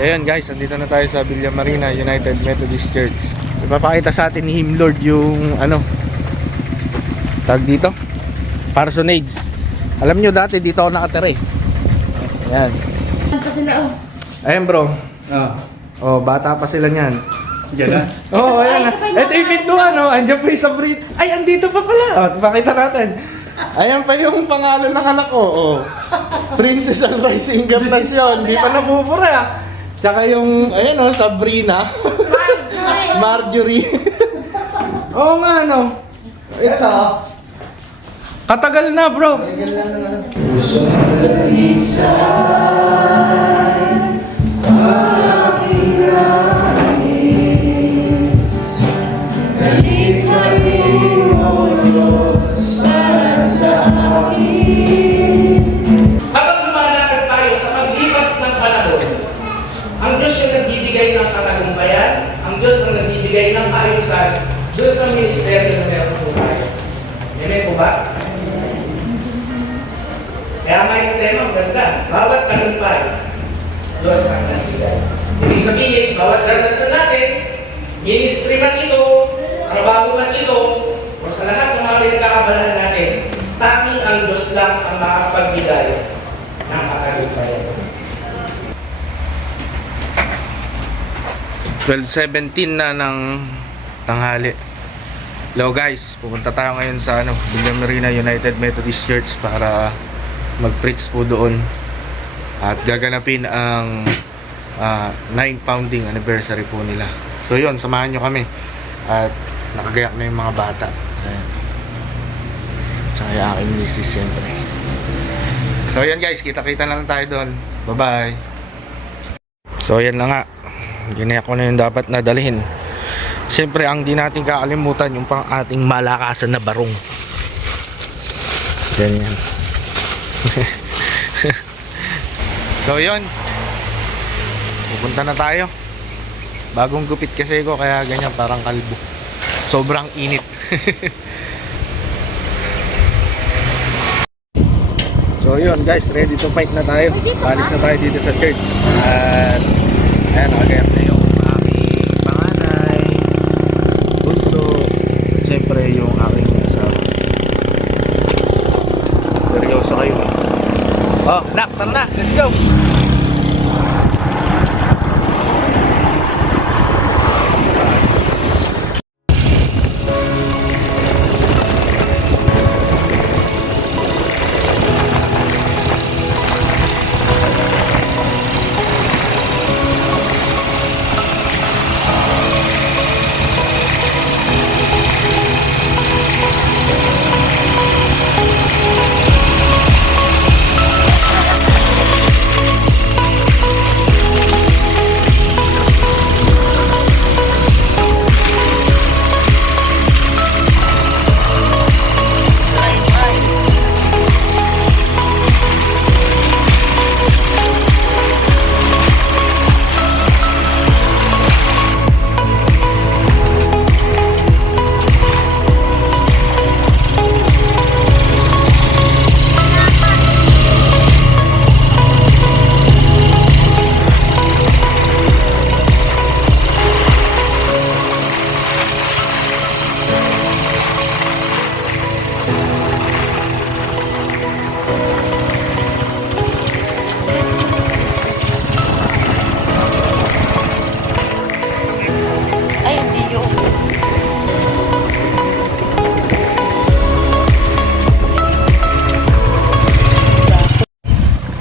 So yun guys, nandito na tayo sa Villa Marina United Methodist Church. Ipapakita sa atin ni Him Lord yung tag dito, parsonage. Alam nyo dati dito ako nakatira eh. Ayan. Ayan bro. Oh, bata pa sila niyan. Diyan na. Oo, ayan na. Ito yung pintuan, andyan pa yung sa Brit. Ay, andito pa pala. Pakita natin. Ayan pa yung pangalan ng anak ko. Princess Alrice Encarnacion. Di pa nabubura. Tsaka yung, Sabrina. Marjorie. Oo nga, Ito. Katagal na, bro. Habang lumalakad tayo sa paglipas ng panahon, ang Diyos yung nagbibigay ng katagumpayan, ang Diyos ang nagbibigay ng ayusan doon sa ministeryo na meron po tayo. Amen po ba? Kaya nga yung tema, ang ganda. Bawat tagumpay, Diyos ang nagbibigay. Ibig sabihin, bawat karanasan natin, ministry man ito, trabaho man ito, o sa lahat ng mga pinagkakabalahan natin, tanging ang Diyos lang ang makapagbigay ng katagumpayan. 12:17 na ng tanghali. Hello guys, pupunta tayo ngayon sa Villa Marina United Methodist Church para mag-preach po doon at gaganapin ang 9 founding anniversary po nila. So yun, samahan nyo kami at nakagayak na yung mga bata. Ayan. Tsaka yung aking misis siyempre. So yan guys, kita-kita na lang tayo doon. Bye bye. So yan na nga, ginayak ko na yung dapat na dalhin. Siyempre ang di natin kakalimutan yung pang ating malakasan na barong. Ganyan. So yun, pupunta na tayo. Bagong gupit kasi ko kaya ganyan, parang kalbo. Sobrang init. So yun guys, ready to fight na tayo. Alis na tayo dito sa church. At ayan, nakagayap na yung aking panganay, bunso, at syempre yung aking asawa. Seryoso kayo. Oh, nak, tara na, let's go!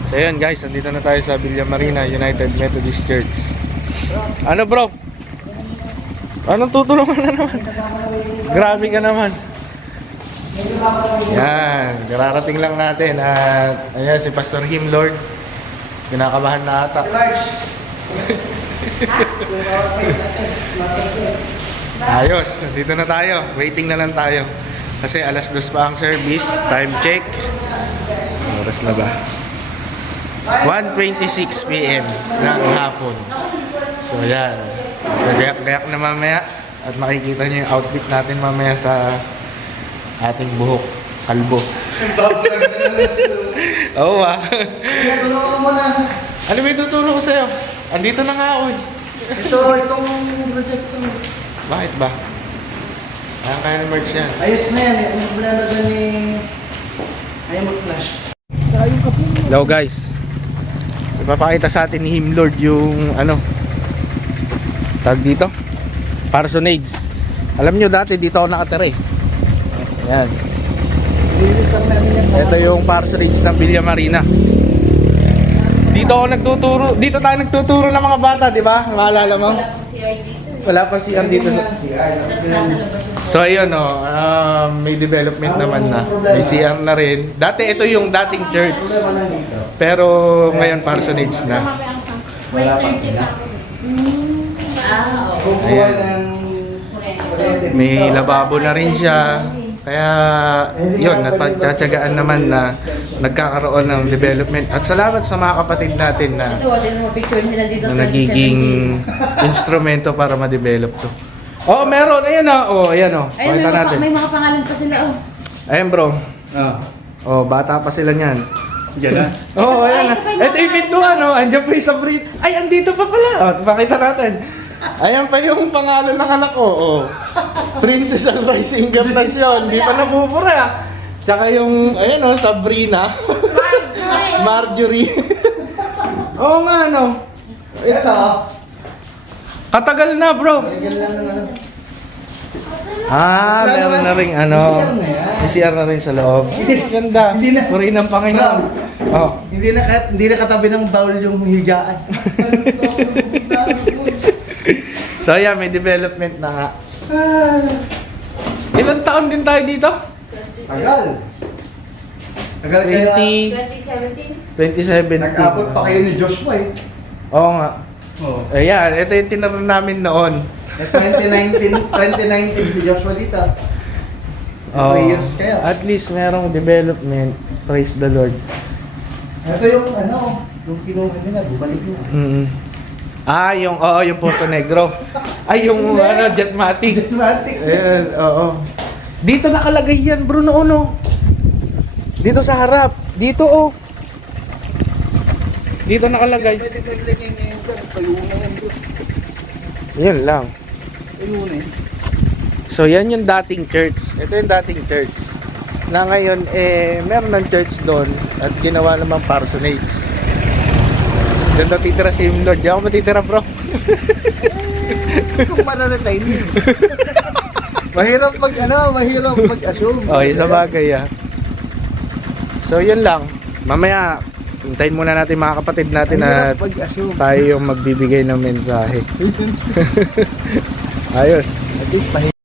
So ayan guys, nandito na tayo sa Villa Marina United Methodist Church. Ano bro? Anong tutulungan na naman? Grabe ka naman. Yan, kararating lang natin. At ayan si Pastor Him Lord. Kinakabahan na ata. Ayos, nandito na tayo. Waiting na lang tayo. Kasi alas 2 pa ang service. Time check. Oras na ba? 1:26 PM ng hapon. So yan, gayak-gayak na mamaya. At makikita nyo yung outfit natin mamaya sa ating buhok. Kalbo. Oo ah. Tulungan mo muna. Ano ba yung tuturo ko sa'yo? andito na nga, oy. Itong project ko. Bakit ba? Kaya na merch yan. Ayos na yan. Ang problema doon ni... Ayaw mag-flash. Hello guys. Ipapakita sa atin ni Himlord yung tag dito. Parsonage. Alam nyo dati dito ako nakatira eh. Ayan. Ito yung parsonage ng Villa Marina. Dito ako nagtuturo. Dito tayo nagtuturo ng mga bata, di ba? Maalala mo? Wala pang CR dito. Wala pa CR dito. Tapos nasa labas yung So ayun may development naman na. May CR na rin. Dati ito yung dating church. Problema lang dito. Pero ngayon parsonage na. Wala pang ina. oo. Kukuha Ayan. ng... May lababo na rin siya. Kaya yun, napagtsatsagaan naman na nagkakaroon ng development. At salamat sa mga kapatid natin na Ito, din mo picture nila dito. na nagiging instrumento para ma-develop to. Oh, meron. Ayan ayan Ayun, Pakita natin. may mga pangalan pa sila, Ayan bro. Ah. Oh, bata pa sila niyan. Yan na. Oh, ayan na. Ay, Ito yung pintuan, Andiyan pa yung sa Brit. Ay, andito pa pala. Pakita natin. Ayan pa yung pangalan ng anak ko. Princess Alrice Encarnacion. Di pa nabubura. Tsaka yung, Sabrina. Marjorie. Oo nga, Ito. Katagal na, bro. Lagyan lang ng Meron na rin, may CR na rin sa loob. Ganda. Hindi na. Puri ng Panginoon. Oh. Hindi na katabi ng bowl yung higaan. So, yeah, may development na nga. Ah, Ilang taon din tayo dito? Tagal. Tagal kaya. 2017. 2017. Nag-abot pa kayo ni Joshua eh. Oo nga. Oo. Ayan, ito yung tinaro namin noon. 2019 si Joshua dito. Oo. 3 years kaya. At least merong development. Praise the Lord. Ito yung yung kinuha nila, bumalik na. Yung Poso Negro. Yung Jetmatic. Dramatic. Ayan, oo. Dito nakalagay yan, Bruno, Dito sa harap. Dito, Dito nakalagay. Pwede ko ilagay ngayon ko. Payuna yan bro. Yan lang. Payuna eh. So, yan yung dating church. Ito yung dating church. Na ngayon, meron ng church doon at ginawa naman parsonage. Doon daw titira si Lord. Diyan ako matitira, bro. Kung mananatay niyo. Mahirap mag-assume. Isa bagay, So, yun lang. Mamaya, hintayin muna natin mga kapatid natin na Mahirap mag-assume. tayo yung magbibigay ng mensahe. Ayos. At least mahirap.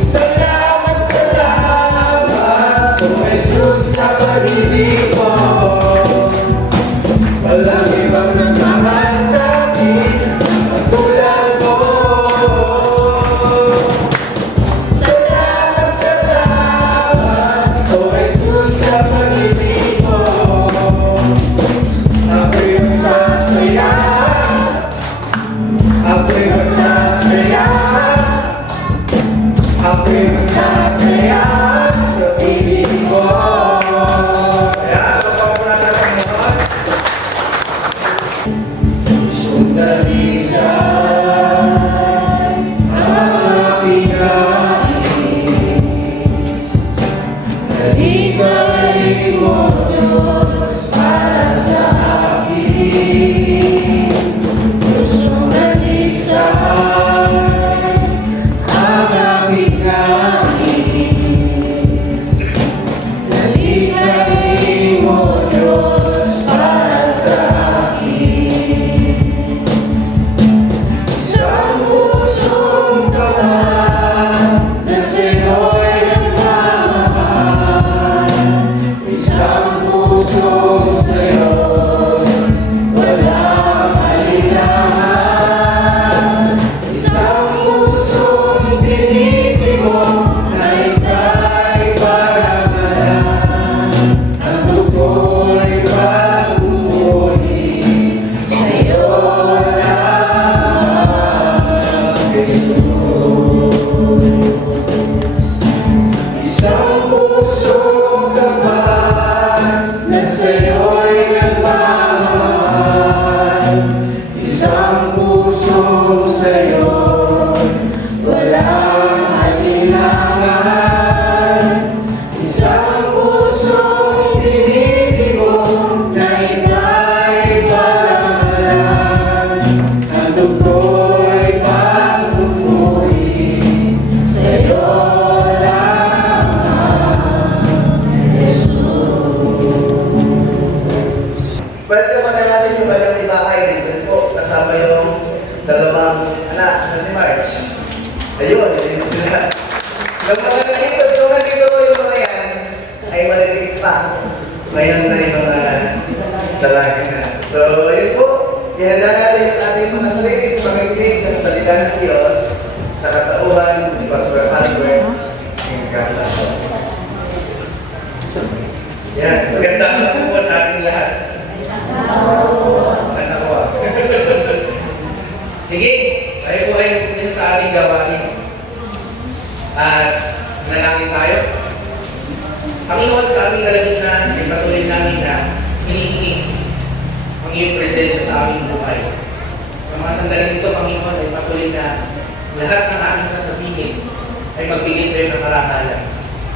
Salamat, salamat, oh Jesus, sa pag-ibig mo. Walang ibang nagmahal sa akin ang tulad mo. Salamat, salamat, O Jesus, sa pag-ibig mo. Ako'y masasaya, ako'y masasaya, ako'y masasaya sa pag-ibig mo. Kaya, pagpapala na ng Panginoon. Sundalisay ang pinais, naligay mo, Diyos, para sa akin. Sundalisay ang aming nais, naligay mo, Diyos, para sa akin. Isang pusong gawa na sa'yo'y nagmamahal, isang puso sa'yo, walang alinlangan. Isang pusong pinipig mo na ika'y parangalan, ang dugo'y pagpupunin sa'yo lang, Jesus. Isang pusong gawa na sa'yo'y nagmamahal, isang puso sa'yo, walang alinlangan. Isang pusong pinipig mo na ika'y parangalan, ang dugo'y pagpupunin sa'yo lang, Jesus. Welcome na natin yung kanyang ibahay dito po. Kasama yung dalawang anak na si Marge. Ayun, ayun sila. Yung mga nandito yung mga yan ay maliliit pa. Ngayon na yung mga lalaki na. So, yun po. Ihanda natin yung ating mga sarili sa makikinig ng salita ng Diyos sa katauhan ni Pastor Albert and Carla. Yan, magandang po sa ating lahat. Anak ko. Sige, tayo po ay pumunta sa ating gawain. At nalangin tayo. Panginoon, sa aming kalagitnaan, ay patuloy namin na hinihingi ang iyong presensya sa aming buhay. Sa mga sandaling ito, Panginoon, ay patuloy na lahat ng aming sasabihin ay magbigay sa iyo ng karangalan.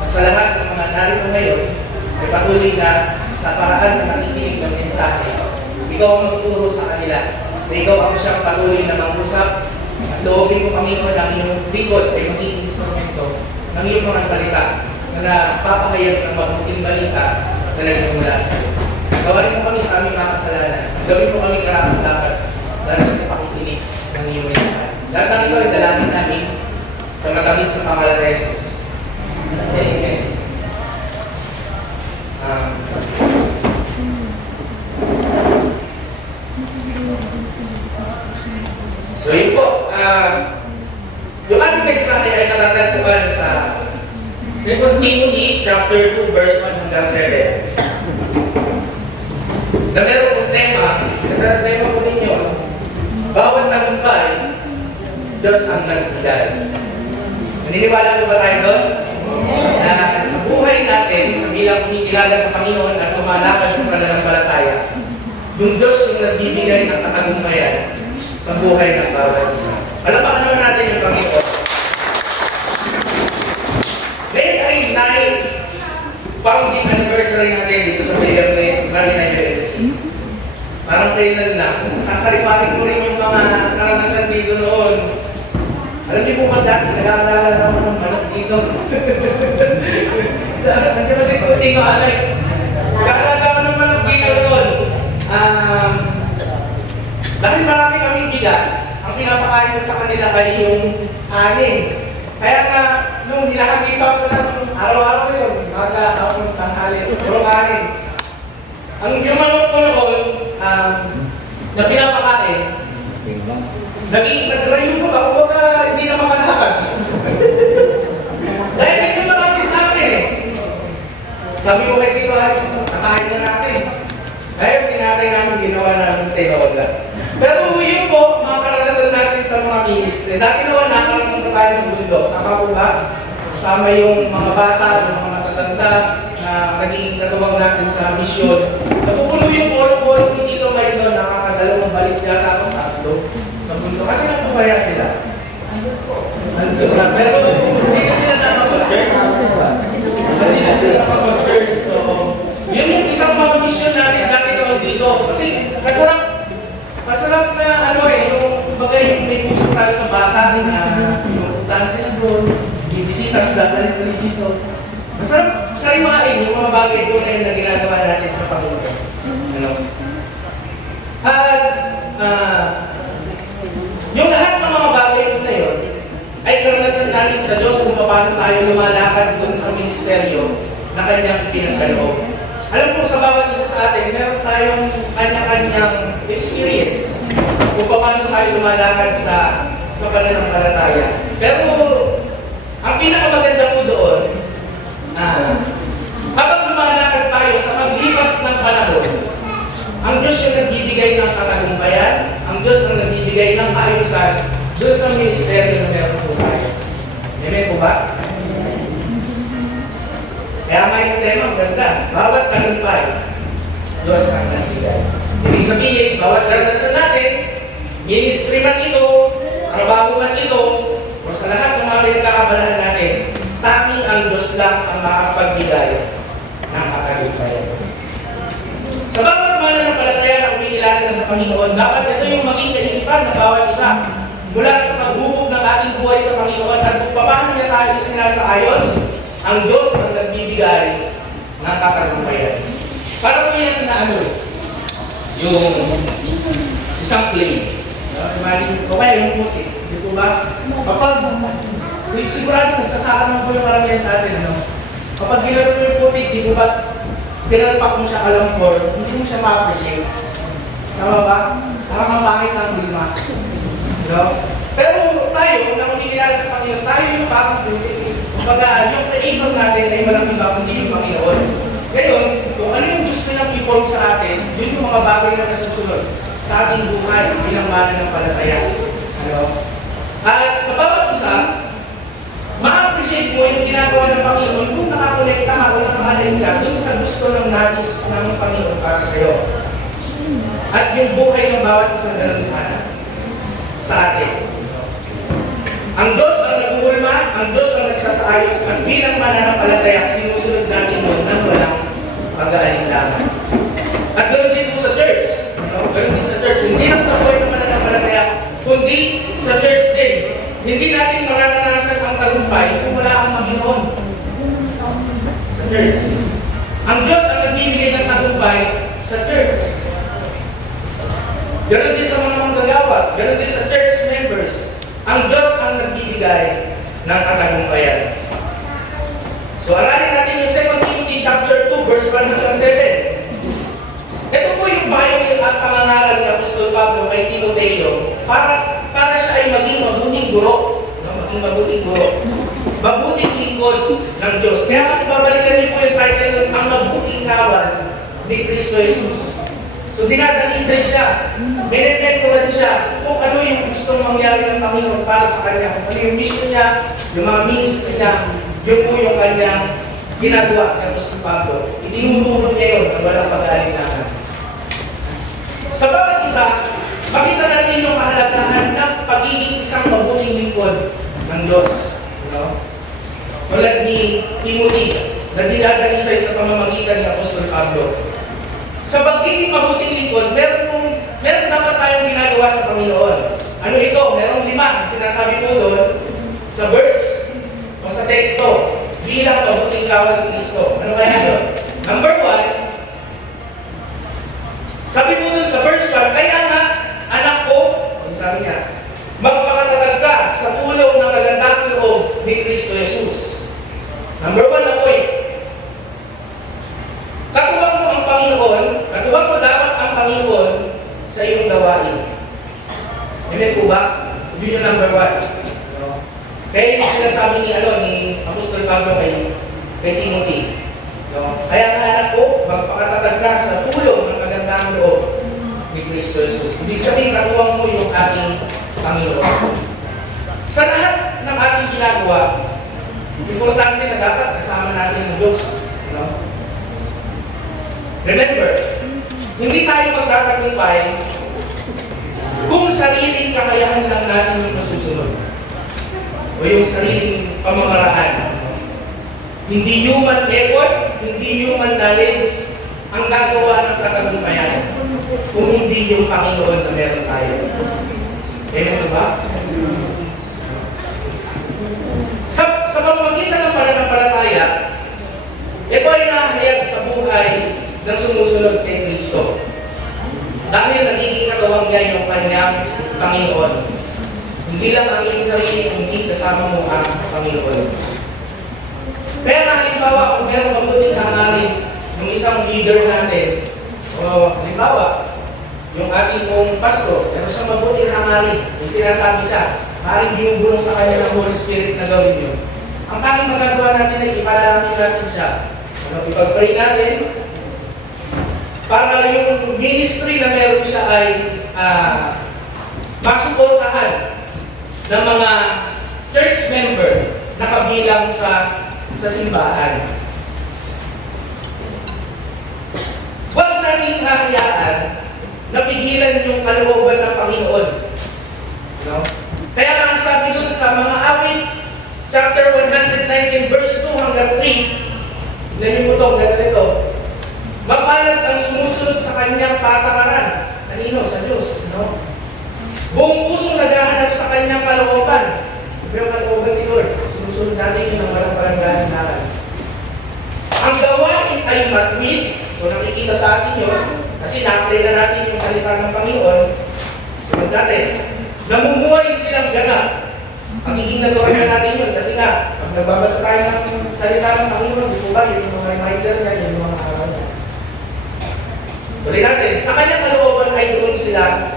At sa lahat ng mga narito ngayon, ay patuloy na sa paraan na nakikinig ng mensahe, ikaw ang magturo sa kanila, na ikaw ang siyang patuloy na mangusap, at loobin mo, Panginoon, ang iyong likod ay magiging instrumento ng iyong mga salita na napapahayag ng mabuting balita na nagmumula sa iyo. Gawin mo kami sa aming mga kasalanan, gawin mo kami karapat-dapat dahil sa pakikinig ng iyong mensahe. Lahat ng ito ay dalangin namin sa matamis na pangalan ni Jesus. Amen. So yun po, yung ating mensahe ay natatagpuan sa 2 Timothy chapter 2 verse 1 hanggang 7. Na meron kong tema ko ninyo, bawat tagumpay, Diyos ang nagbigay. Naniniwala po ba tayo doon? Na sa buhay natin, bilang kumikilala sa Panginoon at lumalakad sa pananampalataya, yung Diyos yung nagbibigay ng katagumpayan sa buhay ng bawat isa. Palapakan naman natin yung Panginoon. Ngayon ay 9 founding anniversary natin dito sa William Marina University. Parang kailan lang. Sasaripahin ko rin yung mga karanasan dito noon. Alam niyo po ba dati, nag-aalala naman ng manok dito. Nandiyan ba si Tito Alex? Nag-aalala naman ng manok dito noon. Dahil marami kaming bigas, ang pinapakain ko sa kanila ay yung anin. Kaya nga, nung hinahagisa ko ng Araw-araw yun, maga, hapon, tanghali, puro kanin. Ang yung manok ko noon, na pinapakain, nag-rayon ko ba? Kumbaga, hindi na makalakad. Dahil hindi ko marami sa akin eh. Sabi ko kay Tito Aris, nakain na natin. Dahil pinatay namin, ginawa namin tinola. Pero yun po, mga karanasan natin sa mga ministry. Dati naman nakarating tayo ng bundok. Tama po ba? Kasama yung mga bata, yung mga matatanda na naging katuwang natin sa misyon. Napupuno yung polong-polong ni Tito Maynor, nakakadalawang balik yata ang tatlo sa bundok. Kasi nagpapaya sila. Andun sila. Pero hindi na sila nakapag-church. Hindi na sila nakapag-church. So, yun yung isang mga misyon natin naman dito. Kasi masarap na ano eh, yung bagay yung may puso tayo sa bata na pinupuntahan sila doon, bibisita sila balik dito. Masarap sariwain yung mga bagay doon na yun na ginagawa natin sa Panginoon. Ano? At yung lahat ng mga bagay doon na yun ay karanasan natin sa Diyos kung paano tayo lumalakad doon sa ministeryo na kanyang pinagkaloob. Alam po sa bawat isa sa atin, meron tayong kanya-kanyang experience kung paano tayo lumalakad sa pananampalataya. Pero ang pinakamaganda po doon, habang lumalakad tayo sa paglipas ng panahon, ang Diyos yung nagbibigay ng katagumpayan, ang Diyos ang nagbibigay ng ayusan doon sa ministeryo na meron po tayo. Amen po ba? Kaya may tema, ang ganda. Bawat tagumpay, Diyos ang nagbigay. Ibig sabihin, bawat karanasan natin, ministry man ito, trabaho man ito, o sa lahat ng mga pinagkakabalahan natin, tanging ang Diyos lang ang makapagbigay ng katagumpayan. Sa bawat mananampalataya na kumikilala na sa Panginoon, dapat ito yung maging kaisipan ng bawat isa mula sa paghubog ng ating buhay sa Panginoon at kung paano niya tayo sinasaayos, ang Diyos ang nagbibigay ng katagumpayan. Para po yan na ano, yung isang plane. Imagine ko kaya yung puti. Hindi po ba? Kapag, sigurado nagsasaka naman po yung maramihan sa atin. Ano? Kapag ginagawa mo yung puti, di po ba pinalpak mo siya kalampor, hindi mo siya ma-appreciate. Tama ba? Nakakapakit ng lima. No? Pero tayo, kung nakikilala sa Panginoon, tayo yung parang puti. Kumbaga, yung creator natin ay walang iba kundi yung Panginoon. Ngayon, kung ano yung gusto ng people sa atin, yun yung mga bagay na nasusunod sa ating buhay bilang mananampalataya. Ano? At sa bawat isa, ma-appreciate mo yung ginagawa ng Panginoon kung nakakonekta ka o nakaalim ka dun sa gusto ng nais ng Panginoon para sa iyo. At yung buhay ng bawat isang ganun sana sa atin. Ang Diyos ang nagugulma, ang Diyos ang nagsasaayos, at bilang mananampalataya, sinusunod natin yun ng walang pag-aalinlangan. At ganoon din po sa church. Ganoon din sa church. Hindi lang sa buhay ng mananampalataya, kundi sa church din. Hindi natin mararanasan ang tagumpay kung wala ang Panginoon. Sa church. Ang Diyos ang nagbibigay ng tagumpay sa church. Ganoon din sa mga manggagawa, ganoon din sa church members. Ang Diyos ang nagbibigay ng katagumpayan. So, aralin natin yung 2 Timothy chapter 2, verse 1 hanggang 7. Ito po yung payo at pangangaral ni Apostol Pablo kay Timoteo para siya ay maging mabuting guro. Maging mabuting guro. Mabuting lingkod ng Diyos. Kaya babalikan niyo po yung title ng ang mabuting kawal ni Kristo Jesus. So, dinadalisay siya. Binepektuhan siya kung ano yung gustong mangyari ng Panginoon para sa kanya. Kung ano yung mission niya, yung mga ministry niya, yun po yung kanyang ginagawa ng Apostol Pablo. Itinuturo niya yun ng walang pag-aalinlangan. Sa bawat isa, makita natin yung kahalagahan ng pagiging isang mabuting lingkod ng Diyos. Tulad ni Timothy, na dinadalisay sa pamamagitan ng Apostol Pablo. Sa pagiging mabuting lingkod, meron dapat tayong ginagawa sa Panginoon. Ano ito? Merong 5. Sinasabi po doon sa verse o sa teksto bilang mabuting kawal ni Kristo. Ano kaya yun? Number 1, sabi po doon sa verse 1, kaya nga, anak ko, sabi niya, magpakatatag ka sa tulong ng kagandang loob ni Kristo Jesus. Number 1 na Panginoon, katuwang mo dapat ang Panginoon sa iyong gawain. Amen po ba? Yun yung number 1. Kaya yung sinasabi ni Apostol Pablo kay Timothy. Kaya nga anak ko, magpakatatag ka sa tulong ng magandang loob ni Kristo Jesus. Ibig sabihin, katuwang mo yung ating Panginoon. Sa lahat ng ating ginagawa, importante na dapat kasama natin ang Diyos. Remember, hindi tayo magtatagumpay kung sariling kakayahan lang natin yung masusunod. O yung sariling pamamaraan. Hindi human effort, hindi human knowledge ang gagawa ng katagumpayan kung hindi yung Panginoon na meron tayo. Amen ba? Sa pamamagitan ng pananampalataya, ito ay nahayag sa buhay ng sumusunod kay Kristo. Dahil nagiging katawang niya yung kanyang Panginoon. Hindi lang ang iyong sarili, kundi kasama mo ang Panginoon. Kaya nga halimbawa, kung meron mabuting hangarin yung isang leader natin, o halimbawa, yung ating pong pasto, meron siyang mabuting hangarin, may sinasabi siya, maaaring binubulong sa kanya ng Holy Spirit na gawin yun. Ang tanging magagawa natin ay ipadalangin natin siya. Ipag-pray natin, para yung ministry na meron siya ay masuportahan ng mga church member na kabilang sa simbahan. Huwag natin hahayaan na pigilan yung kalooban ng Panginoon. Kaya ang sabi dun sa mga awit, chapter 119, verse 2 hanggang 3, ganyan mo ito, ganito. Mapalad ang sumusunod sa kanyang patakaran. Kanino? Sa Diyos. Buong puso naghahanap sa kanyang kalooban. Pero kalooban ni Lord, sumusunod natin yung walang palanggahan natin. Ang gawain ay matwid. So nakikita sa atin yun, kasi na-apply na natin yung salita ng Panginoon. Sunod natin. Namumuhay silang ganap. Pagiging nagawa na natin yun, kasi nga, pag nagbabasa tayo ng salita ng Panginoon, di po ba, yung mga reminder na, yung mga araw na. Tuloy natin, sa kanyang kalooban ay doon sila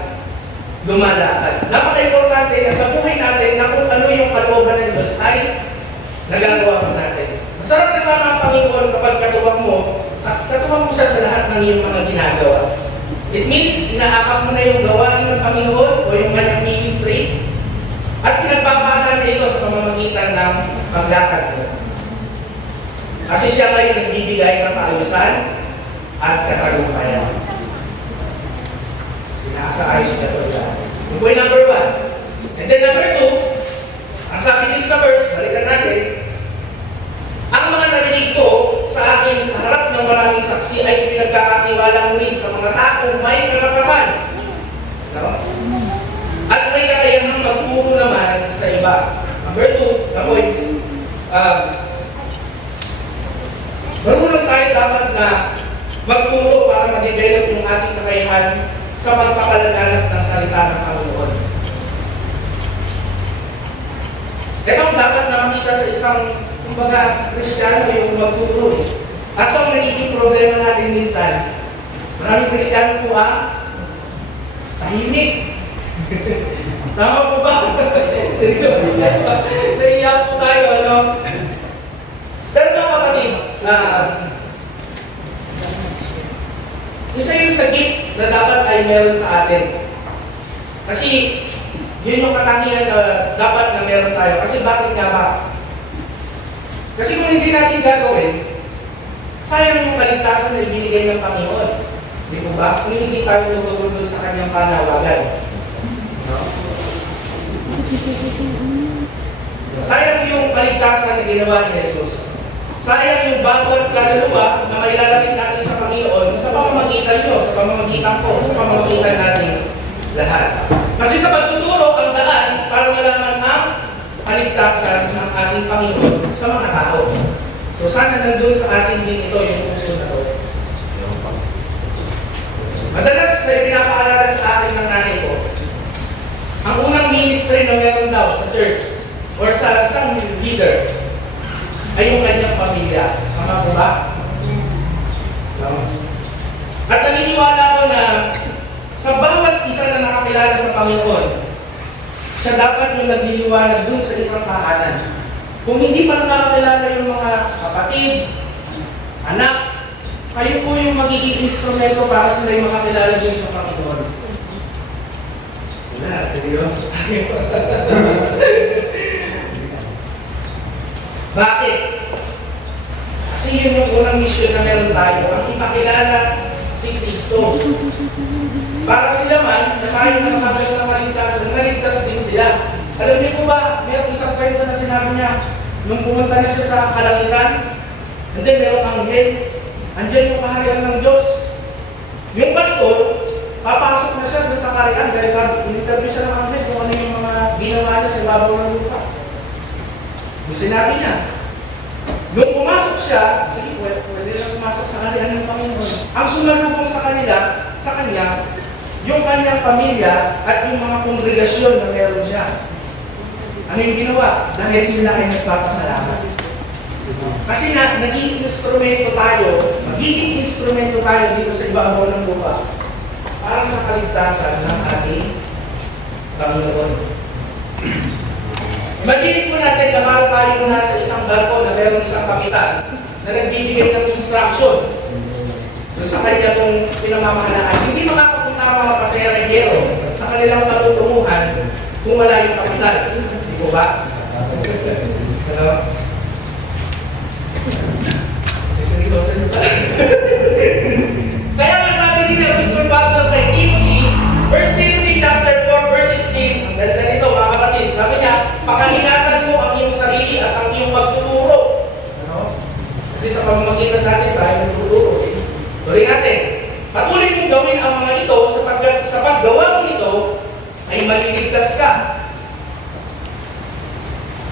lumalakad. Napaka-importante na sa buhay natin na kung ano yung kalooban ng Diyos ay nagagawa mo natin. Masarap kasama ang Panginoon kapag katuwang mo at katuwang mo siya sa lahat ng iyong mga ginagawa. It means, inaakap mo na yung gawain ng Panginoon o yung kanyang ministry at pinagpapahalan niya ito sa pamamagitan ng paglakad mo. Kasi siya ngayon nagbibigay ng kaayusan at katagumpayan. Sinasaayos niya ito dyan. Yung point number 1. And then number 2, ang sabi dito sa verse, balikan natin, ang mga narinig ko sa akin sa harap ng maraming saksi ay pinagkakatiwala mo rin sa mga taong may karapatan. At may kakayahang magturo naman sa iba. Number 2, the points, marunong tayo dapat na magturo para ma-develop yung ating kakayahan sa magpapalaganap ng salita ng Panginoon. Ito ang dapat na makita sa isang kumbaga Kristiyano yung magturo. Kaso ang nagiging problema natin minsan, maraming Kristiyano po tahimik. Tama po ba? Seryoso. Naiiyak po tayo, Pero mga kapatid, isa yung sagip na dapat ay meron sa atin. Kasi yun yung katangian na dapat na meron tayo. Kasi bakit nga ba? Kasi kung hindi natin gagawin, sayang yung kaligtasan na ibinigay ng Panginoon. Di po ba? Kung hindi tayo tutulog sa kanyang panawagan. Sayang yung kaligtasan na ginawa ni Jesus. Sayang yung bawat kaluluwa na mailalapit natin sa Panginoon sa pamamagitan nyo, sa pamamagitan ko, sa pamamagitan natin lahat. Kasi sa pagtuturo ang daan para malaman ang kaligtasan ng ating Panginoon sa mga tao. So sana nandun sa atin din ito yung puso na ito. Madalas na pinapaalala sa akin ng nanay ko, ang unang ministry na meron daw sa church or sa isang leader ay yung kanyang pamilya. Tama po ba? At naniniwala ko na sa bawat isa na nakakilala sa Panginoon, siya dapat yung nagliliwanag dun sa isang tahanan. Kung hindi pa nakakilala yung mga kapatid, anak, kayo po yung magiging instrumento para sila yung makakilala din sa Panginoon. Wala, seryoso tayo. Bakit? Kasi yun yung unang mission na meron tayo, ang ipakilala si Kristo. Para sila man, na tayo na nakagawa ng kaligtasan, naligtas din sila. Alam niyo po ba, mayroong isang kwento na sinabi niya, nung pumunta na siya sa kalangitan, and then mayroong anghel, andyan yung kaharian ng Diyos. Yung pastor, papasok na siya doon sa kaharian dahil sabi, in-interview siya ng anghel kung ano yung mga ginawa niya sa babaw ng lupa. Yung sinabi niya, nung pumasok siya, sige, pwede lang pumasok sa kaharian ng Panginoon. Ang sumalubong sa kanya, yung kanyang pamilya at yung mga kongregasyon na meron siya. Ano yung ginawa? Dahil sila ay nagpapasalamat. Kasi nga, magiging instrumento tayo dito sa ibabaw ng lupa para sa kaligtasan ng ating Panginoon. Imaginin po natin na para tayo nasa isang barko na meron isang kapitan na nagbibigay ng instruction doon sa kanya kung pinamamahalaan. Hindi makakapunta ang mga pasahero sa kanilang patutunguhan kung wala yung kapitan. Di po ba? Ano? Siseryoso nyo ba? Kaya nga sabi din na Mr. Pablo kay Timothy, 1 Timothy chapter 4, verse 16, ang ganda nito mga kapatid, sabi niya, pakalingatan mo ang iyong sarili at ang iyong pagtuturo. Ano? Kasi sa pamamagitan natin tayo nagtuturo. Tuloy natin, patuloy mong gawin ang mga ito sapagkat sa paggawa mo nito ay maliligtas ka.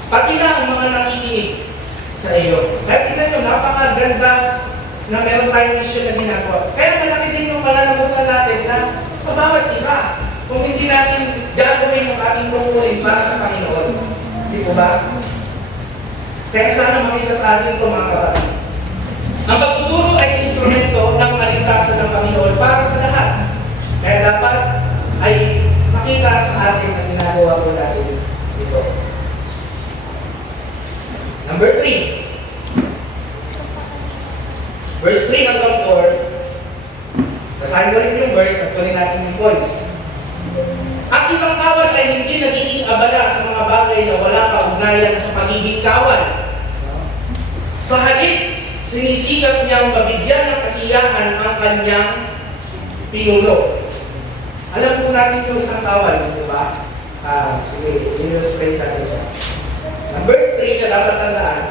Pati na ang mga nakikinig sa iyo. Kaya tingnan nyo, napakaganda na meron tayong mission na ginagawa. Kaya malaki din yung pananagutan natin na sa bawat isa, kung hindi natin gagawin yung ating tungkulin para sa Panginoon. Hindi po ba? Kaya sana makita sa atin ito mga kapatid. Ang pagtuturo ay instrumento ng kaligtasan ng Panginoon para sa lahat. Kaya dapat ay makita sa atin ang ginagawa po natin dito. Number 3. Verse 3 hanggang 4. Basahin ko rin yung verse at kunin natin yung points. Ang isang kawal ay hindi nagiging abala sa mga bagay na wala kaugnayan sa pagiging kawal. Sa halip, sinisikap niyang mabigyan ng kasiyahan ang kanyang pinuno. Alam po natin yung isang kawal, di ba? Sige, illustrate natin siya. Number 3 na dapat tandaan,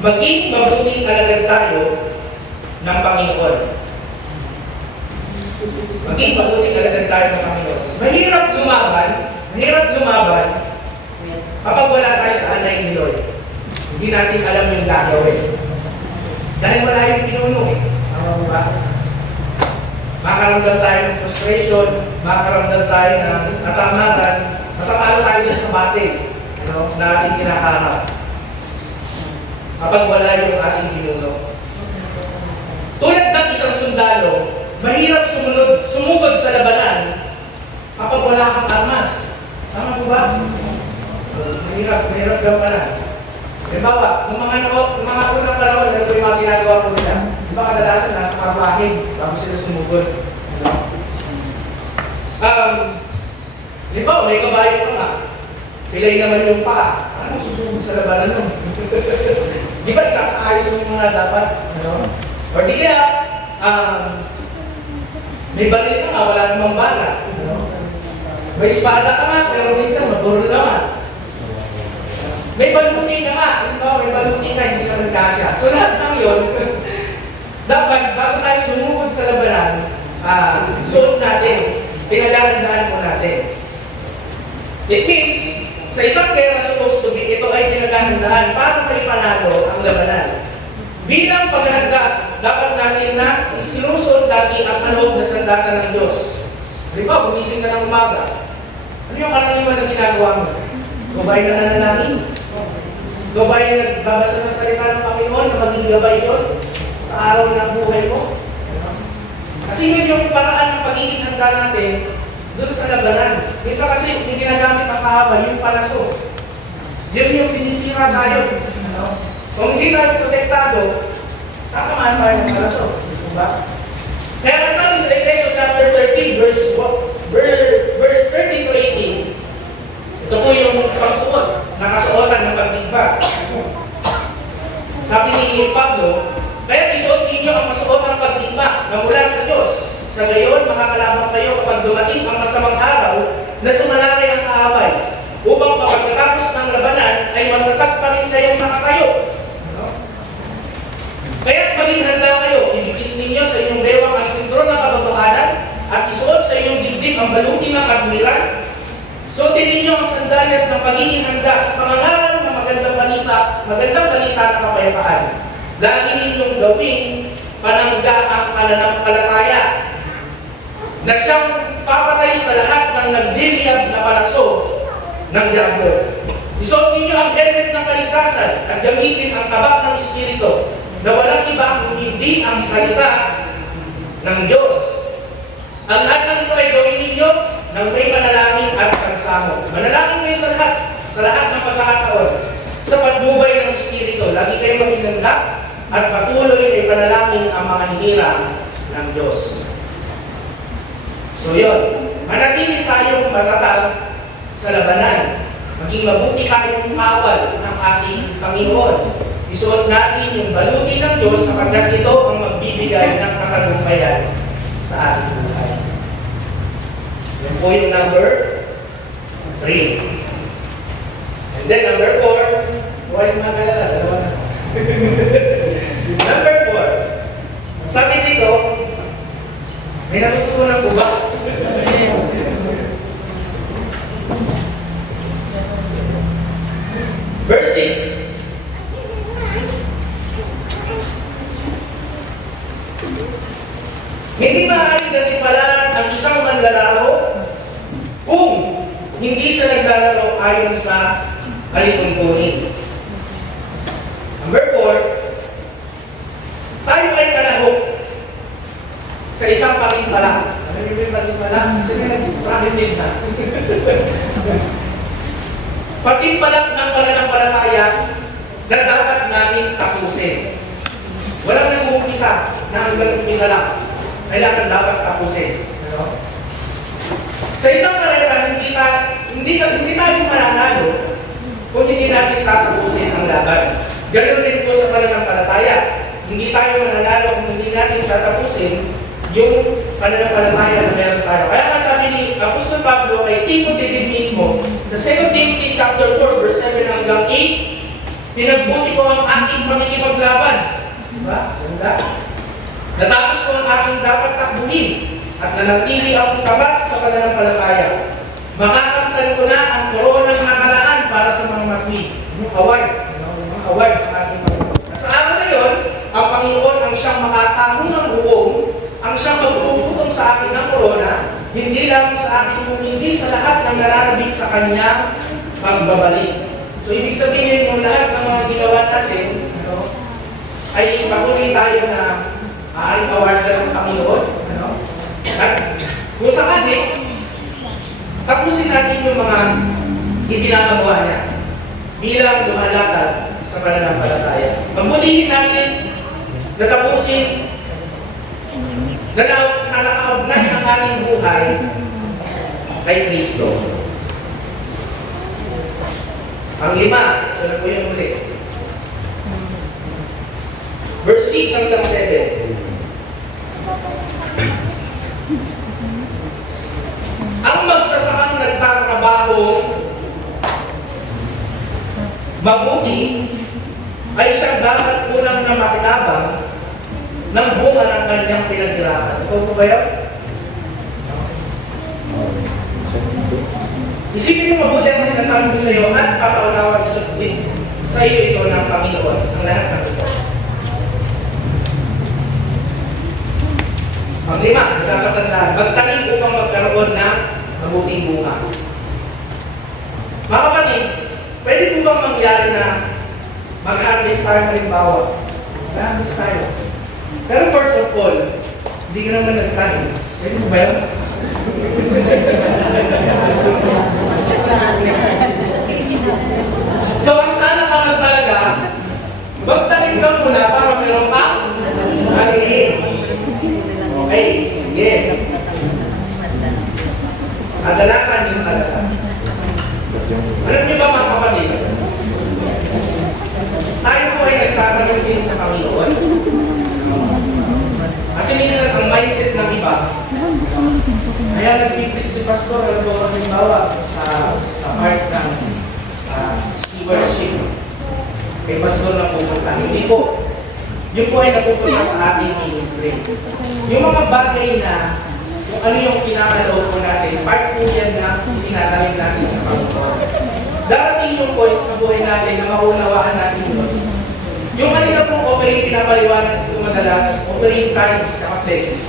maging mabuting alagad tayo ng Panginoon. Maging mabuting alagad tayo ng Panginoon. Mahirap lumaban kapag wala tayo sa anay ni Lord. Hindi natin alam yung gagawin. Dahil wala yung pinuno eh. Ba? Makaramdam tayo ng frustration, makaramdam tayo ng katamaran, matatalo tayo din sa battle na ating kinakarap. Kapag wala yung ating pinuno. Tulad ng isang sundalo, mahirap sumugod sa labanan kapag wala kang armas. Tama po ba? Mahirap gampanan. Halimbawa, nung mga unang panahon, ito yung mga ginagawa po nila. Diba kadalasan nasa karwahe bago sila sumugod. Halimbawa, may kabayo pa nga. Pilay naman yung paa. Ano susugod sa labanan nun? Di ba isasaayos mo yung mga dapat? Or di kaya, may baril ka nga, wala namang bala. May espada ka nga, pero minsan maturo naman. May baluti ka nga, may baluti ka, hindi ka nagkasya. So lahat ng yun, dapat bago tayo sumugod sa labanan, suot natin, pinaghahandaan po natin. It means, sa isang gera supposed to be, ito ay pinaghahandaan para maipanalo ang labanan. Bilang paghahanda, dapat natin na isinusunod natin ang kaloob na sandata ng Diyos. Halimbawa, gumising ka ng umaga. Ano yung karaniwan na ginagawa mo? Gabay na nananangin. Gabay na nagbabasa ng salita ng Panginoon na maging gabay yun sa araw ng buhay mo. Kasi yun yung paraan ng pagiging handa natin doon sa labanan. Minsan kasi yung ginagamit ng kaaway, yung palaso. Yun yung sinisira tayo. Ano? Kung hindi tayo protektado, tatamaan tayo ng palaso. Diba? Kaya masabi sa Efeso chapter 13, verse 30 to 18, ito po yung pagsuot, nakasuotan ng pagdigba. Sabi ni Pablo, kaya isuot ninyo ang masuot ng pagdigma na mula sa Diyos. Sa gayon, makakalabang kayo kapag dumating ang masamang araw na sumalakay ang kaaway, upang pagkatapos ng labanan ay magtatag pa rin kayong nakatayo. Kaya't maging handa kayo, ibigis ninyo sa inyong bewang ang sindron ng katotohanan at isuot sa inyong dibdib ang baluti ng admiran. Suotin ninyo ang sandalyas ng pagiging handa sa pangangaral ng magandang balita ng kapayapaan. Lagi ninyong gawin panangga ang pananampalataya na siyang papatay sa lahat ng nagdiliyab na palaso ng diablo. Isuot ninyo ang helmet ng kaligtasan at gamitin ang tabak ng Espiritu na walang iba kung hindi ang salita ng Diyos. Ang lahat ng ito ay gawin ninyo ng may panalangin at pagsamo. Manalangin kayo sa lahat ng pagkakataon. Sa patnubay ng Espiritu, lagi kayong magiganda at patuloy ay panalangin ang mga hinirang ng Diyos. So yun, manatili tayong matatag sa labanan. Maging mabuti tayong kawal ng ating Panginoon. Isuot natin yung baluti ng Diyos sapagkat ito ang magbibigay ng katagumpayan sa ating buhay. Yan po yung number 3. And then number 4, buhay yung mga galala, dalawa na. Number 4, sabi dito, may natutunan po ba? Verse 6, hindi maaaring gantimpalaan ang isang manlalaro kung hindi siya naglalaro ayon sa alituntunin. Number 4, tayo ay kalahok sa isang patimpala. Ano yung patimpala? Sige na, primitive na. Patimpalak ng pananampalataya na dapat natin tapusin. Walang nag-uumpisa na hanggang umpisa lang. Kailangan dapat tapusin. Ano? Sa isang karera, hindi tayo mananalo kung hindi natin tatapusin ang laban. Ganun din po sa pananampalataya. Hindi tayo mananalo kung hindi natin tatapusin yung pananampalataya na meron tayo. Kaya nga sabi ni Apostol Pablo kay Timothy din mismo, sa 2 Timothy chapter 4, verse 7 hanggang 8, pinagbuti ko ang aking pangikipaglaban. Diba? Ganda. Natapos ko ang aking dapat takbuhin at nanatili akong tapat sa pananampalataya. Makakamtan ko na ang koronang nakalaan para sa mga matwi. Yung award. Yung award sa ating Panginoon. At sa araw na yun, ang Panginoon ang siyang makataho ng buong, ang siyang magbubutong sa akin ng korona, hindi lang sa akin kung hindi sa lahat ng nararabig sa kanyang pagbabalik. So, ibig sabihin yung lahat ng mga ginawa natin, ay patuloy tayo na maaaring awardan ng Panginoon. At kung sakali, tapusin natin yung mga itinagawa niya bilang lumalakad sa pananampalataya. Magbutihin natin na tapusin na nakaugnay ang ating buhay kay Kristo. Ang 5, ito na po yung ulit. Verse 6 hanggang 7. Ang magsasakang nagtatrabaho mabuti ay siyang dapat unang na makinabang ng bunga ng kanyang pinaghirapan. Ito po ba yun? Isipin mo mabuti ang sinasabi ko sa iyo at papaunawag sa iyo ito ng Panginoon ang lahat ng ito. Ang 5, nagkakatandaan, magtanim upang magkaroon ng mabuting bunga. Mga kapatid, pwede po bang mangyari na mag-harvest tayo halimbawa? Mag-harvest tayo. Pero first of all, Hindi ka naman nagtanong. Pwede mo ba yun? So, ang tanong naman talaga, magtanim ka muna para meron ka alihin. Okay, sige. Kadalasan yung talaga. Alam niyo ba mga kapatid? Tayo po ay nagtatanong din sa Panginoon. Kasi minsan ang mindset ng iba, kaya nag-preach si Pastor, alam ko halimbawa sa part ng stewardship. Kay Pastor na pupunta. Hindi po. Yun po ay napupunta sa ating ministry. Yung mga bagay na kung ano yung pinakaloob po natin, part po yan na tinatalim natin sa Panginoon. Darating yung point sa buhay natin na maunawaan natin yun. Yung kanina pong offering pinapaliwanag ito madalas, offering times, kapatlegs.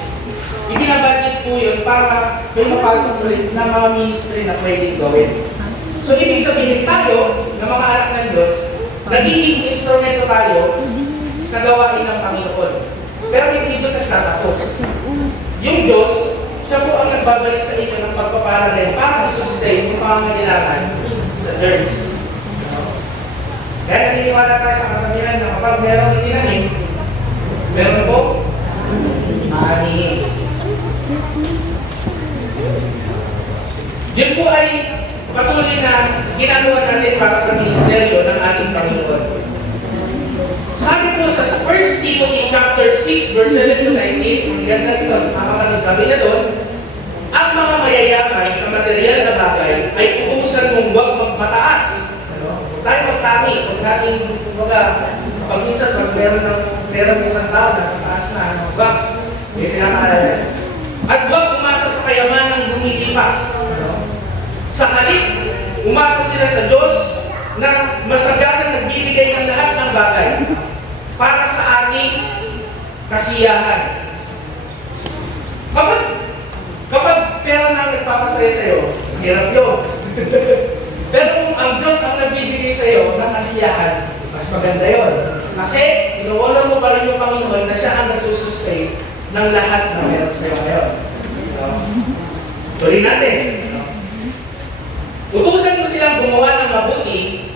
Ibinabagit po yun para may mapasok ulit na mga ministry na pwedeng gawin. So, ibig sabihin tayo, na mga anak ng Diyos, nagiging instrumento tayo sa gawain ng Panginoon. Pero hindi doon nagtatapos. Yung Diyos, siya po ang nagbabalik sa inyo ng pagpapala rin para i-sustain yung pangangailangan sa church. Kaya naniniwala tayo sa kasabihan na kapag merong itinanim, meron po maanihin. Yun po ay patuloy na ginagawa natin para sa ministeryo ng ating Panginoon. Sabi po sa 1 Timothy chapter 6 verse 7 to 19, ang ganda nito, sabi na doon, ang mga mayayaman sa material na bagay ay utusan mong huwag magmataas. Tayo magtami, kung natin, pag minsan, pag meron isang tao na sa taas na, huwag, may pinamaalala. At huwag umasa sa kayamanang lumilipas. Sa halip, umasa sila sa Diyos na masaganang nagbibigay ng lahat ng bagay para sa ating kasiyahan. Kapag pera na nagpapasaya sa'yo, hirap yun. Pero kung ang Diyos ang nagbibigay sa'yo ng kasiyahan, mas maganda yun. Kasi, inuunan mo pa rin yung Panginoon na siya ang nagsusustain ng lahat na meron sa'yo ngayon. Tuloy natin. Utusan mo silang gumawa ng mabuti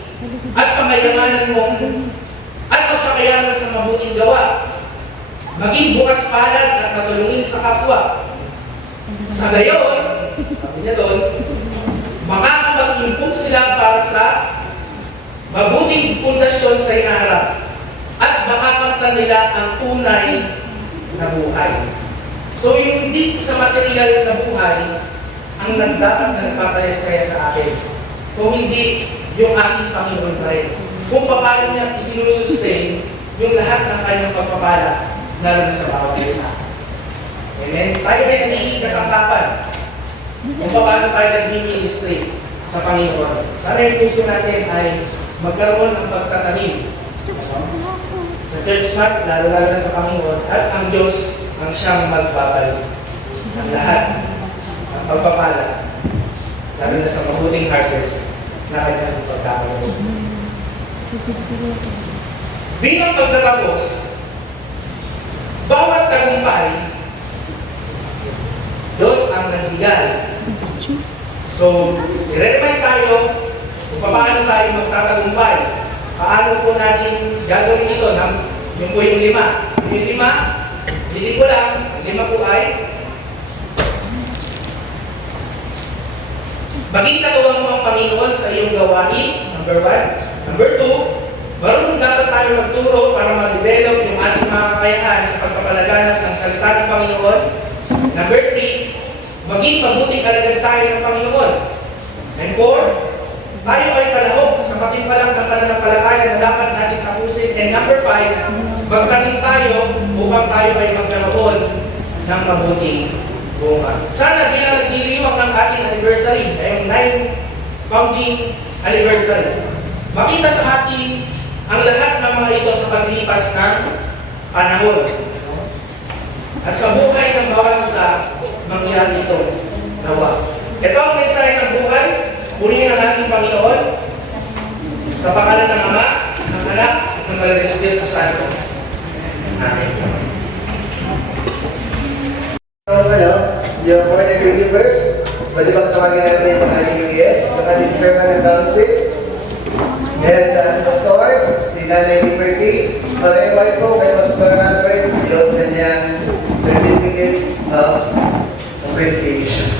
at pangayamanan mo at magpakayaman sa mabuting gawa. Maging bukas palad at matulungin sa kapwa. Sa gayon, sabi niya doon, makakapag-impong sila para sa mabuting pundasyon sa hinaharap at makapagtan nila ang tunay na buhay. So yung hindi sa material na buhay ang nagdapat na nagpapayasaya sa atin. Kung hindi yung ating Panginoon pa rin. Kung paano niya isinusustain yung lahat ng kanyang pagpapala lalo na sa bawat isa. Amen? Tayo ay nagiging kasangkapan kung paano tayo nag-ministry sa Panginoon. Sana yung puso natin ay magkaroon ng pagtatanim sa church mat, lalo-lalo na sa Panginoon, at ang Diyos ang siyang magbabalik ng lahat ng pagpapala, lalo na sa mabuting harvest na kanyang pagkakaroon. Bilang pagtatapos, bawat tagumpay, Diyos ang nagbigay. So, i-remind tayo kung paano tayo magtatagumpay. Paano po natin gagawin ito? Yung po yung 5. Yung 5, hindi ko lang, ang 5 po ay maging katuwang mo ang Panginoon sa iyong gawain, number 1. Number 2, marunong dapat tayo magturo para ma-develop yung ating mga kakayahan sa pagpapalaganap ng salita ng Panginoon. Number 3, maging mabuting alagad tayo ng Panginoon. And 4, tayo ay palahok sa patimpalang ng pananampalataya na dapat natin tapusin. And number 5, magtanim tayo upang tayo ay magkaroon ng mabuting bunga. Sana bilang nagdiriwang ng ating anniversary, ngayong 9 founding anniversary, makita sa ating ang lahat ng mga ito sa paglipas ng panahon. At sa buhay ng bawat isa, mangyari ito. Nawa. Ito ang mensahe ng buhay. Purihin ang ating Panginoon sa pangalan ng Ama, ng Anak, at ng Espiritu Santo. Amen. Yung mga nag-universe, pwede bang tawagin natin yung mga UES, mga chairman ng council, and sa pastor, si Nanay Liberty, para ko kay Pastor Albert, yung kanyang certificate of appreciation.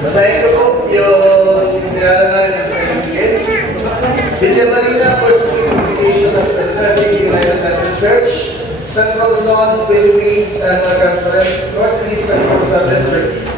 Basahin ko po yung sinalaman ng certificate. Villa Marina for Certification of Success United Methodist Church, Central Zone, Philippines, Annual Conference, Northeast Central Zone District.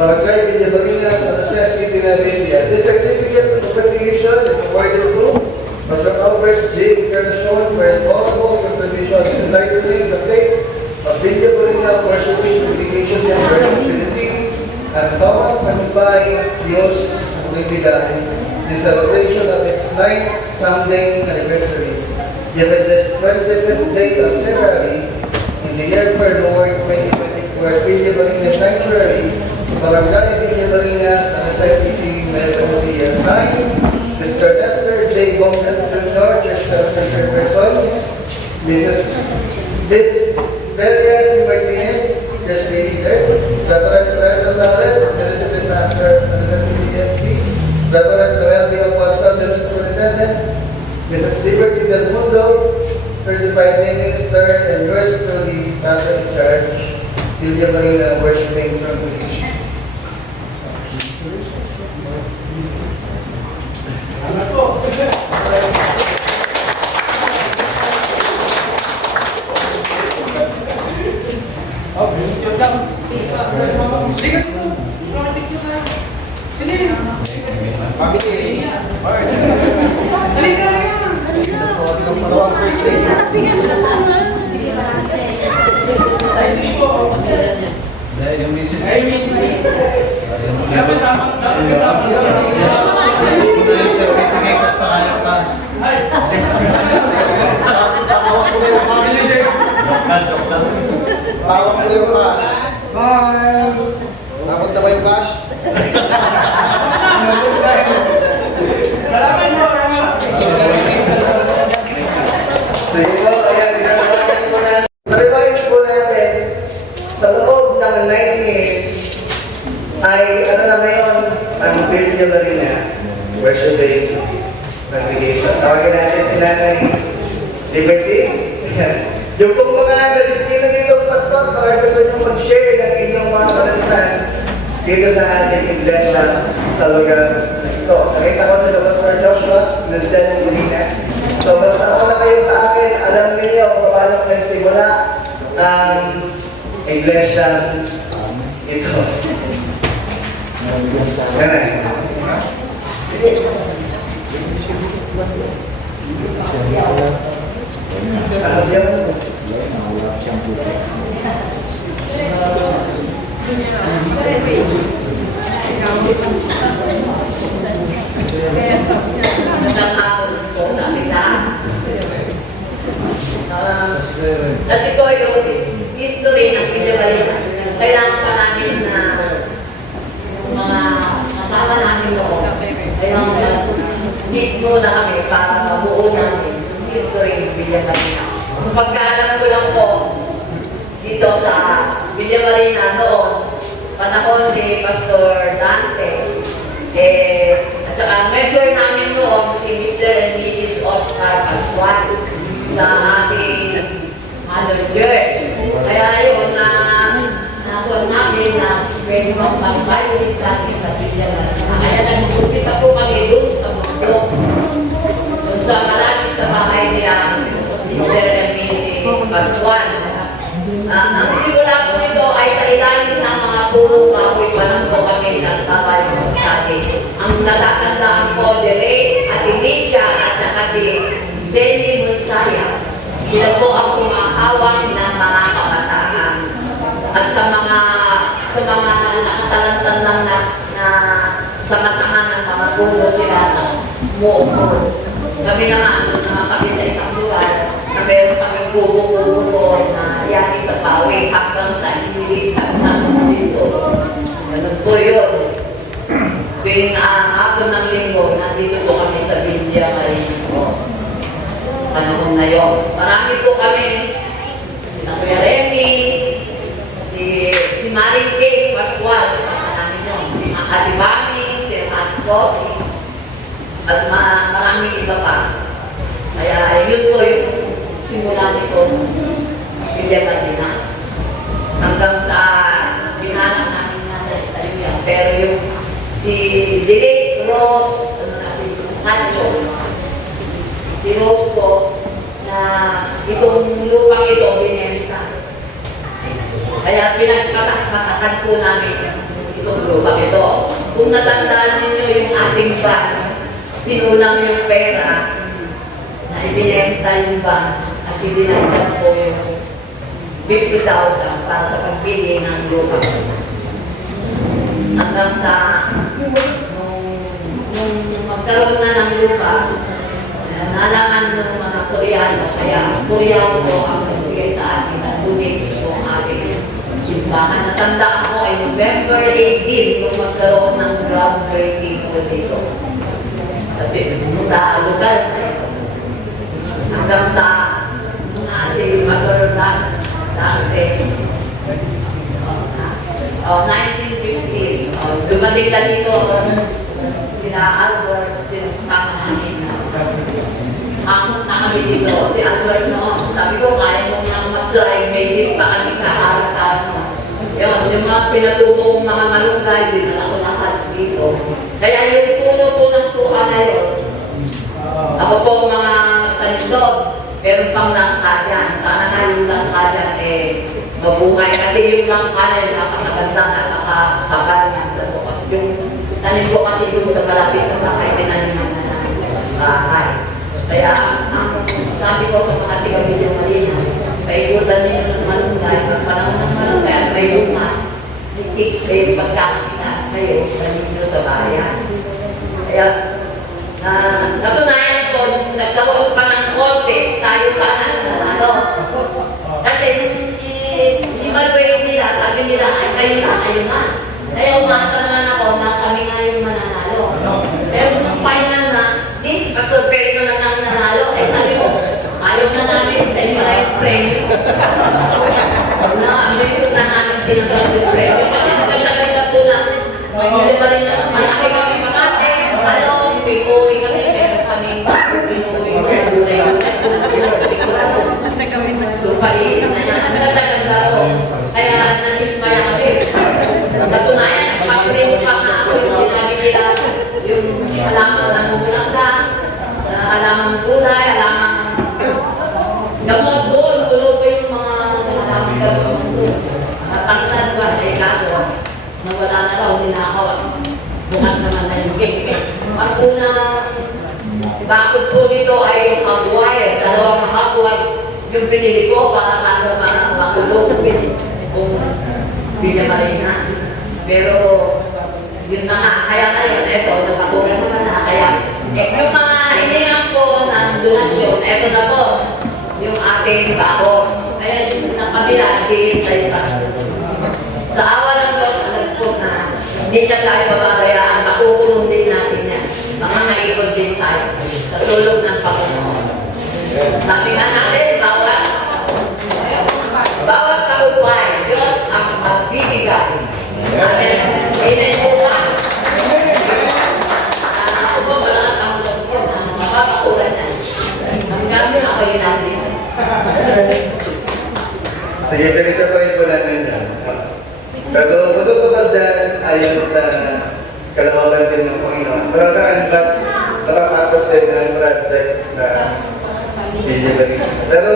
Barangay Villa Marina, San Jose City, Nueva. This certificate of appreciation is awarded to Pastor Albert J. Encarnacion for his possible contribution to enlightening the faith of Villa Marina, worshiping dedication and versatility, and common Kanibay Diyos Libigan in celebration of its 9th founding anniversary. Given this 25th day of February, in the year for Lord 2024, Villa Marina Sanctuary, Barangay Villa Marina, San Jose City, Nueva Ecija. Signed, Mr. Lester J. Bongsan Jr., Church Council Chairperson, Miss Velia C. Martinez, Church Leader, Reverend Roberto Sales, Resident Pastor, University DMC, Reverend Joel B. Alfonso, General Superintendent, Mrs. Liberty Del Mundo, Certified Name Minister, and yours truly, Pastor in Charge, Villa Marina Worshiping Congregation. Tawag ko yung cash. Bye! Takot na ba yung cash? Sige po, ayan, dinalaman po na. Sa revise po natin, sa loob ng 9 years, ay ano na ngayon, ang Villa Marina Worshiping Congregation. Tawagin natin si Nanay Liberty. Yung pong mga nalistina dito, Pastor, baka gusto nyo mag-share ng inyong mga karanasan dito sa ating iglesia sa lugar na ito. Nakita ko sa Pastor Joshua, nandiyan yung Marina. So, basta ako na kayo sa akin, alam niyo kung paano nagsimula ang iglesia ito. Ganun. Kasi ko yung history ng Villa Marina. Kailangan pa namin na mga kasama namin doon. Kaya meet muna kami para mabuo namin yung history ng Villa Marina. Kung pagkaalam ko lang po dito sa Villa Marina noon, panahon ni Pastor Dante, at saka member namin noon si Mr. and Mrs. Oscar Pascual sa ating Mother Church. Kaya yun na nakuha namin na pwede mag-Bible study sa Villa Marina. Kaya nag-umpisa po kami doon sa mundo. Doon sa malapit sa bahay nila Mr. and Mrs. Pascual. Ang simula po nito ay sa ilalim ng mga punong kahoy pa lang po kami nag-Bible study. Ang natatandaan ko, Dere at Inicia at saka si Zeni Munsaya. Sila po ang kumahawak ng mga kabataan. At sa mga nakasalansan lang na sama-sama ng mga puno sila na umuupo. Kami naman, kami sa isang lugar na meron kami kubo-kubo na yari sa pawi hanggang sa ililit at namin dito. Ganun po yun. Tuwing hapon ng linggo, nandito po kami sa Villa Villa Marina po. Panahon na yun. Marami po kami. Si Kuya Remy, si Maring K. Pascual, namin yun. Si Ate Bami, si Ate Cosi, at maraming iba pa. Kaya yun po yung simula nito, Villa Marina. Hanggang sa binalang namin tayo yan. Pero yung si Dilek Rose, Nacho, si Rose po, na itong lupang ito, binenta. Kaya pinagpatakan po namin itong lupang ito. Kung natandaan ninyo yung ating van, pinulang yung pera na ibinenta yung van at ibinenta po yung 50,000 para sa pagbili ng lupa. Hanggang sa nung magkaroon na ng lupa, nalaman ng mga Koreano, kaya Koreano po ang nagbigay sa atin at tunig po ang ating simbahan. Natandaan ko ay November 18 kung magkaroon ng groundbreaking po dito sa lugar na ito. Hanggang sa si Mother dati 1915, dumating na dito sila Albert, sinasama namin. Hamot na kami dito, si Albert noon. Sabi ko, kaya mo nang mag-drive, may jeep pa kami kaharap. Yun, yung mga pinatutong mga malunggay, din ako lahat dito. Kaya yung puno po ng suka na yun, ako po mga talindog, meron pang langka yan. Sana nga yung langka yan mabuhay. Kasi yung langka na yun, napakaganda, napakabal yan. Yung tanim ko kasi doon sa malapit sa bahay, tinanim na bahay. Kaya ang sabi ko sa mga tiga-Villa Marina, paikutan niyo ng malunggay, pag panahon ng malunggay at may luma, may pagkakita kayo sa ninyo sa bayan. Kaya natunayan ko, nagkaroon pa ng contest, tayo sana nanalo. Kasi yung mag-grade nila, sabi nila, ay kayo na. Kaya umasa naman ako na kami nga yung mananalo. Pero nung final na, si Pastor Pedro na nang nanalo. Sabi ko, ayaw na namin sa inyo na yung premyo. Ayaw na namin tinagal yung premyo. Kasi nagdagdagan na po na, may nilibarin na, malaki kami pamate, pinuwi kami, pero kami pinuwi Tupali na yan. Nagdagdagan na ako. Kaya nanismaya kami. Natunayan, nagpapremyo pa na ako yung sinabi nila, yung halaman ng bumulangga, halaman gulay, halaman gamot doon, tulo ko yung mga halaman gamot doon. Matangkad ba siya kaso, nawala na daw, ninakaw. Bukas naman na yung cake. Ang una, bakit po dito ay yung hot wire, dalawang hot wire yung pinili ko para kano makulong kung Villa Marina. Pero yun na nga, kaya ngayon, eto, nagpakulang naman na, kaya yung mga inilang po ng donasyon, eto na po, yung ating bako. Kaya yung nakabila, hihintay pa. Sa awa ng Diyos, alam po na hindi niya tayo pababayaan, makukulong din natin yan. Mga naikot din tayo sa tulong ng Panginoon. Sabi nga natin, bawat kabubuhay, Diyos ang magbibigay. Amen. Amen po ba? Ako po malakas ang loob ko na mapapakulan na. Ang gamit ako yun natin. Sige, ganito pa rin po natin yan. Pero matutupad dyan ayon sa kalawagan din ng Panginoon. Pero sa akin, nakatapos din ang project na Villa Marina. Pero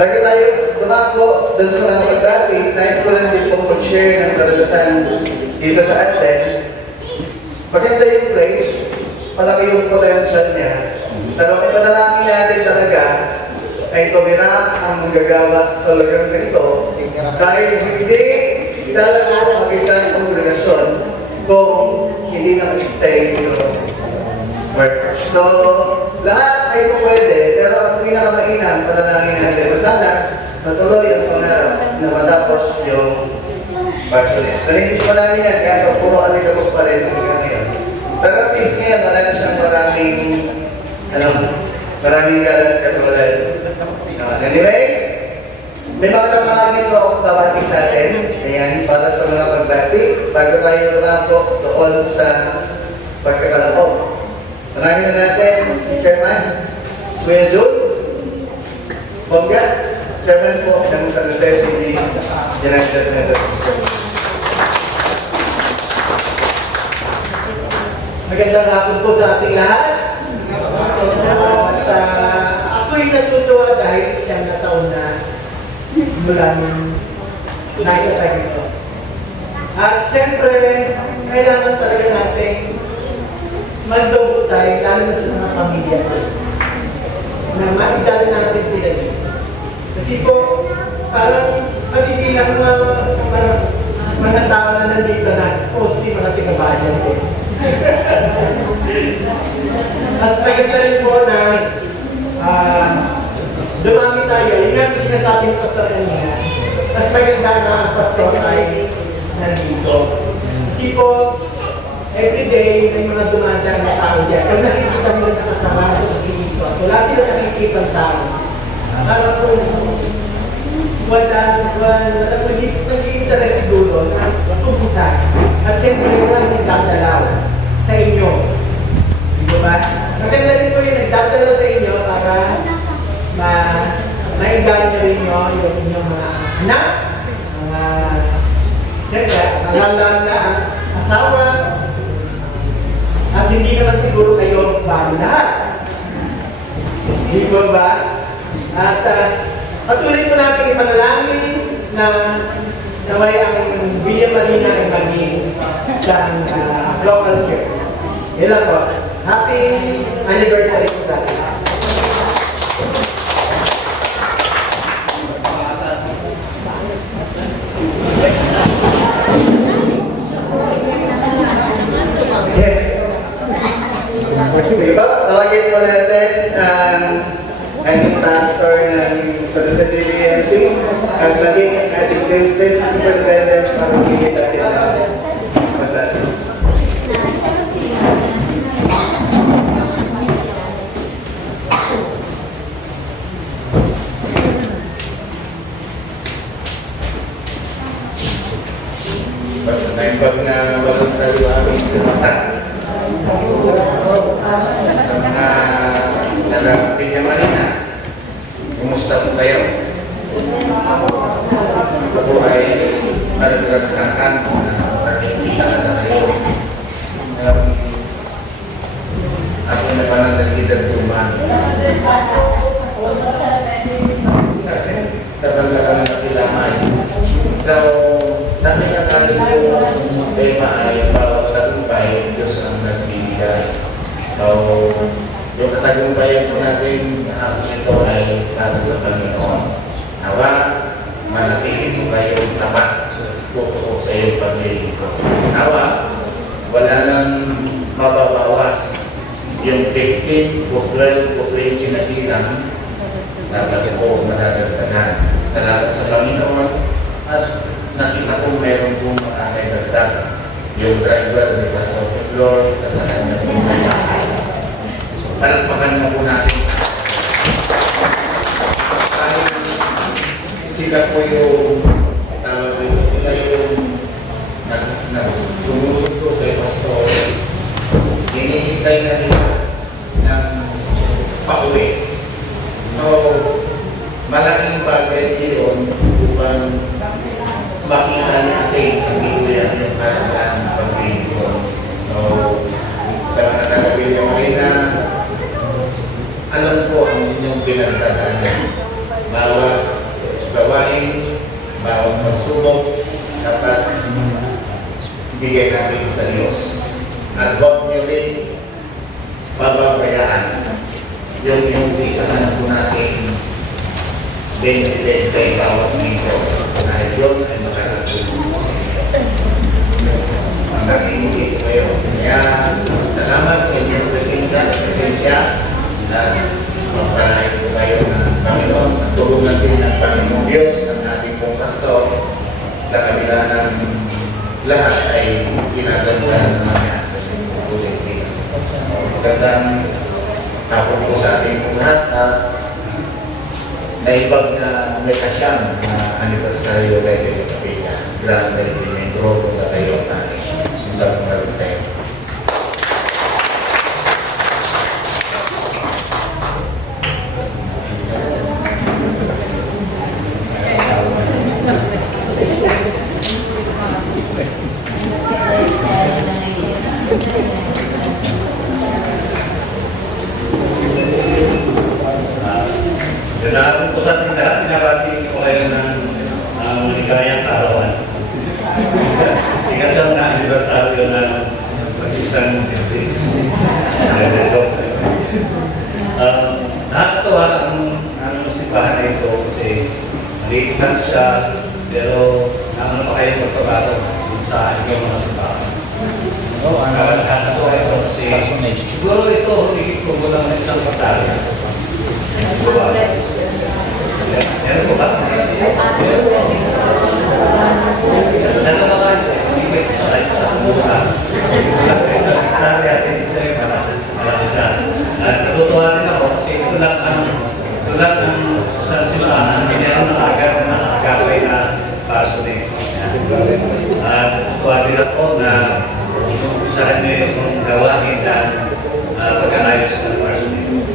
lagi tayo dumako dun sa mga dati, nais ko lang din po mag-share ng karanasan dito sa atin. Maganda yung place, malaki yung potential niya. Pero ang ipanalangin natin talaga ay tumira ang manggagawa sa lugar na ito dahil hindi talaga ang isang kongregasyon kung hindi na mag-stay dito work. So, lahat ay pwede, pero ang pinakamainam, panalangin natin, sana matuloy ang pangarap na matapos yung bachelor's. Nanisip pa namin yan, kaya sa puro kami na pa rin hanggang ngayon. Pero at least ngayon, wala na siyang maraming Maraming katulad. Anyway, may mga tamangagin po akong kabati sa atin. Ayan, para sa mga pagbati, bago tayo lumako doon sa pagkakalapog. Manahin na natin si Chairman, Kuya Jun, Bongga, Chairman po ng San Jose City United Methodist Church. Magandang hapon po sa ating lahat. At ako'y natutuwa dahil siyang na taon na mula nung nakikita ito. At siyempre, kailangan talaga natin magdugo tayo, lalo na sa mga pamilya na maidala natin sila dito. Kasi po, parang magbibilang mga tao na nandito na mostly mga tigabayan po. Mas maganda rin po na dumami tayo. Yun nga yung sinasabi ng pastor kanina. Mas maganda na ang pastor ay nandito. Kasi po, everyday may mga dumadaan na tao dyan. Kung nakikita mo na nakasarado sa silito at wala sila nakikita ng tao, parang po wala nag-i-interest siguro na tubutan. At siyempre wala nagdadalaw sa inyo. Di ba? Maganda rin po yung nagdadalaw sa inyo para maiganyo rin nyo yung inyong mga anak, mga siyempre, ang asawa, at hindi naman siguro kayo bago lahat. Di ba? At patuloy po natin ipanalangin na naway ang Villa Marina ay maging isang local church. Yan lang po. Happy anniversary po sa atin. Sige po, tawagin po natin ang pastor ng San Jose TVMC at maging ating district superintendent para magiging sa atin ng mandat. Pag na walang tayo aming sinasal. Sa mga nalapit niya Marina, kumusta po kayo? Ako ay malagagsakan na nakikita na kayo. Ako na pa nang nagkidagduman. Tagal-tagal na kilamay. So, sabi nga kami yung tema ay bawat tagumpay, Diyos ang nagbibigay. So, yung katagumpayan po natin sa hapon ito ay para sa Panginoon. Nawa, manatili po kayo tapat po sa iyong pamilya ko. Nawa, wala nang mababawas yung 15 o 12 o 20 na bilang na po madadagdagan. Salamat sa Panginoon at nakita ko meron pong makakagagdag yung driver ni Pastor Flor at sa kanyang pingaya. So, palagpakan na po natin. Sila po yung tawag dito, sila yung sumusunod kay Pastor. Hinihintay na nila ng pauwi. So, malaking bagay yun upang makita natin ang ituyan yung karataan pag-iipon. So, sa mga taga-Villa Marina, alam po ang inyong pinagdadaanan. Bawat gawain, bawat pagsubok, dapat bigay natin sa Diyos. At huwag niyo rin pababayaan yung isa na po natin benefit kay bawat nito. Dahil yun ay makakatulong sa inyo. Ang nakikinig ko kayo. Kaya salamat sa inyong presensya na magpalain ko kayo ng Panginoon at tulungan din ng Panginoon Diyos ang ating pong pastor sa kabila ng lahat ay ginaganda naman natin. Magandang tapos po sa ating pong lahat na ibang may kasyang na anniversary already ng Kapita. Grand Rendimento kung natayo ang natin. Yung bagong galit tayo. Ganahan po sa ating lahat, pinabati ko kayo ng maligayang kaarawan. Ikasang na anibersaryo na mag-isang hindi. Nakakatawa ang sipahan na ito kasi maliit lang siya, pero naman pa kayo magpapagawa sa inyong mga sipahan. Nakakatawa ito kasi siguro ito, higit ko mula ng isang batalya. Meron po ba? Nagkakakaan ko, hindi ko sa kumuha. Sa kitari atin, ito yung malaki siya. At natutuwa din ako kasi ito lang ang sa silahan, hindi ako nakagad na nakagaway na paso din. At natutuwa din ako na inuusahan niyo yung gawain na pag-aayos ng paso din.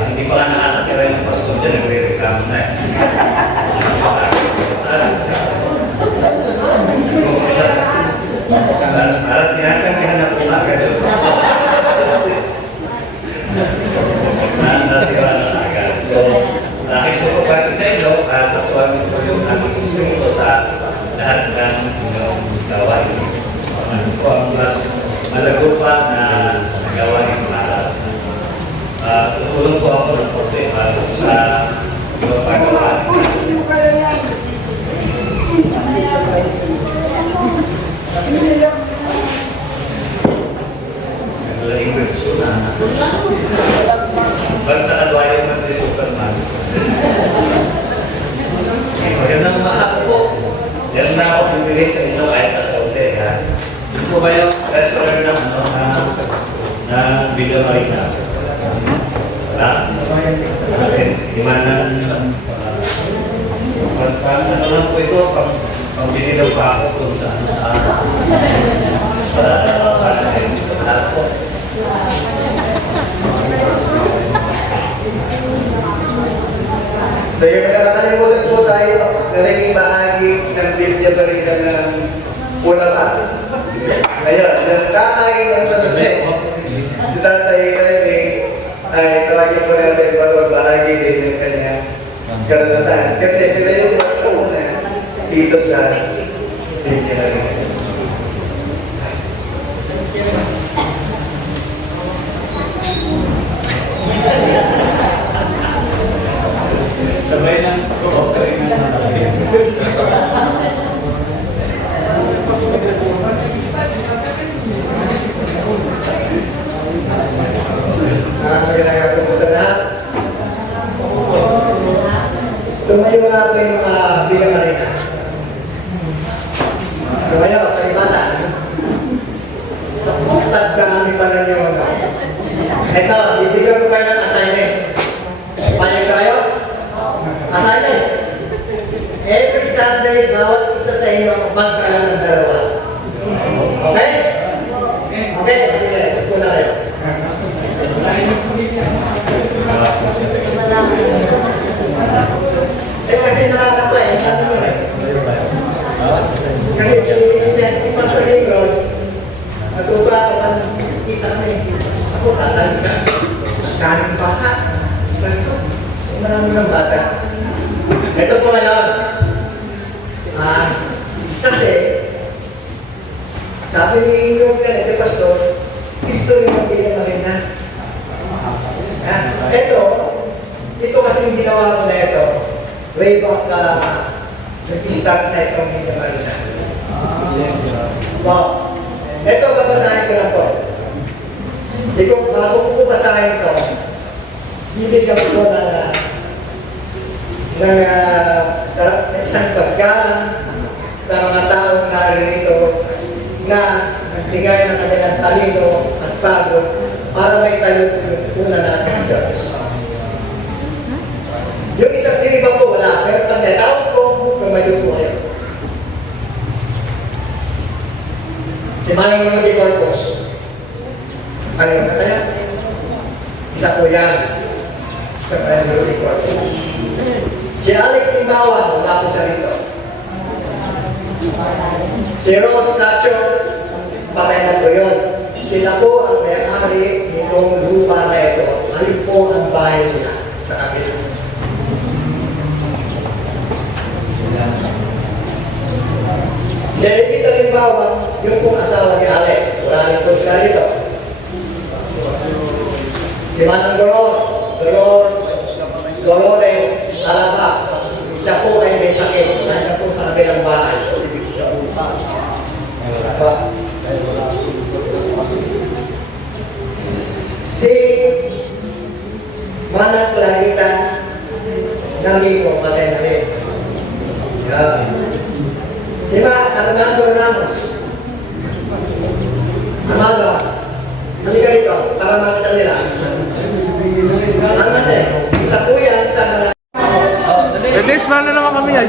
Hindi pa nga nakakatira yung pastor dyan, nagre-reklamo na. Parang tinatanggihan na po agad yung pastor. Nasira na agad. So, nakisupapati sa inyo at natuwan ko yung ating gusto nito sa lahat ng inyong gawain. Ano po ang mas malago pa na gawain para tutulong po ako ng konti para sa ibang pagkakaan. Naglaing verso na. Ba't nakadwayan man ni Superman? Magandang mahal po. Yan na ako bibili sa inyo kahit na kaunti. Ito po ba yung restaurant na Villa Marina? Imanan ano lang po ito, pang binilaw pa ako kung saan para sa lahat po. So yung nakakalimutan po tayo na naging bahagi ng Villa Marina ng Bulacan. Ngayon, yung tatay ng San Jose, si Tatay Rene, ay tawagin po natin para bahagi din ng kanyang karanasan. Kasi sila yung mas kauna dito sa Villa Marina. Sabay lang po, okay na Tumayo nga po yung mga Villa Marina. Tumayo, kalibatan. Taputad kami pala niyo. Ito, bibigyan ko kayo ng assignment. Payag kayo? Assignment. Every Sunday, bawat isa sa inyo magkaroon ng dalawa. Okay? Okay, sige, suko na kayo. Kasi nakakatawa eh, sabi mo eh. Kasi si Pastor Lingron, natuba ako kan kita na eh. Ako tatay ka. Kanin pa ka. Marami ng bata. Ito po ngayon. Kasi, sabi ni Lingron ganito, Pastor, history ng Villa Marina. Ito kasi yung ginawa ko na ito. Way back nag-start na itong Villa Marina. Wow. Ito, babasahin ko lang to. Bago ko basahin ito, bibigyan ko ng isang pagkalan sa mga taong naririto na nagbigay ng kanilang talino at pagod para may tayo una natin. church. Yung isang iba po wala, pero pag natawag ko, kumayo po kayo. Si Manong mga Corpus. Ano yung kaya? Isa po yan. Isa pa yan yung Corpus. Si Alex Timbawan, wala po sa rito. Si Rose Nacho, patay na po yun. Sila po ang may-ari nitong lupa na ito. Alin po ang bahay nila sa akin. Si Elvita Limbawa, yung pong asawa ni Alex, wala rin po sila dito. Si Manang Dolores Alabas, siya po ay may sakit. Siya po sa kabilang bahay. Si Manang Clarita Namico, patay na rin. Yeah. Diba, Armando Ramos? Amado, halika rito, para makita nila. Armando, isa po yan sa mga... Des, mano naman kami yan?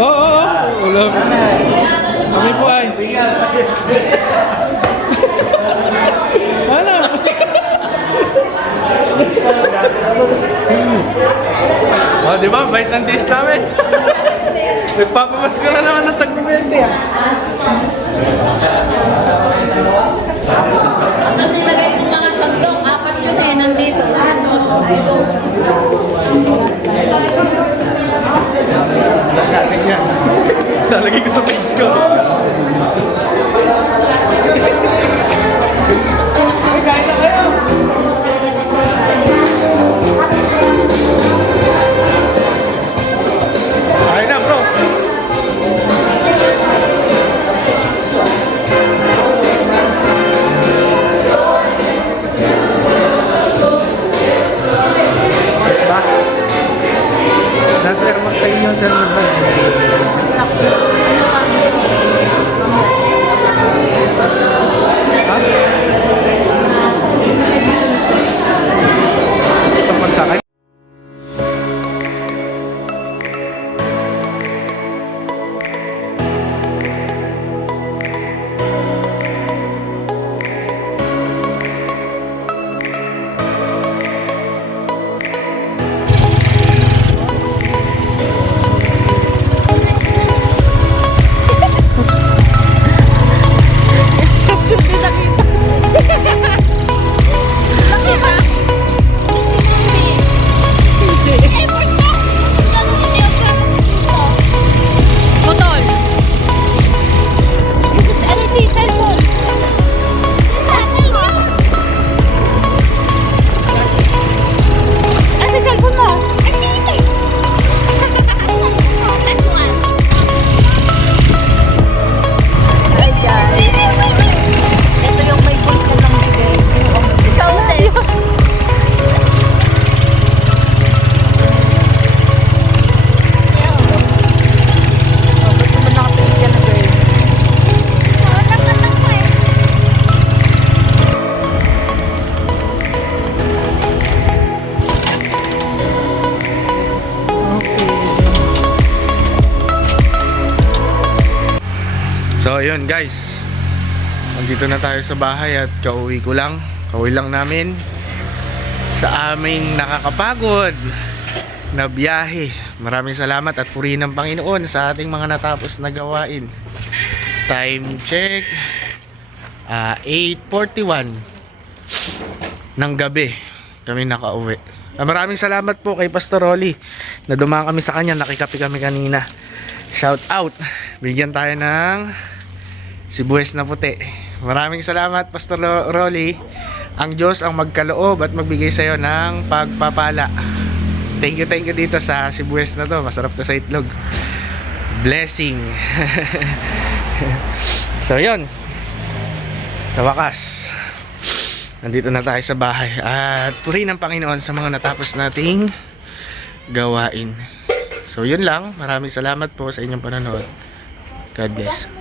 Oo. Ulam. Kami po ay. Ano? Oh, di ba? Bait ng taste namin. Nagpapamas ka na naman ng tag-20 ah. Saan nilagay yung mga sandok? Apat yun eh, nandito. Lalagay ko sa page ko. Ayun na, bro. Yes ba? Nasa air magtayo yung sir mo ba? Itong pagsakay. So ayun guys, nandito na tayo sa bahay at kauwi lang namin sa aming nakakapagod na biyahe. Maraming salamat at purihin ng Panginoon sa ating mga natapos na gawain. Time check 8:41 ng gabi kami nakauwi. Maraming salamat po kay Pastor Rolly na dumaan kami sa kanya, nakikapi kami kanina. Shout out, bigyan tayo ng sibuyas na puti. Maraming salamat Pastor Rolly. Ang Diyos ang magkaloob at magbigay sa iyo ng pagpapala. Thank you dito sa sibuyas na to. Masarap to sa itlog. Blessing. So yun, sa wakas nandito na tayo sa bahay at purihin ng Panginoon sa mga natapos nating gawain. So yun lang, maraming salamat po sa inyong panonood. God bless.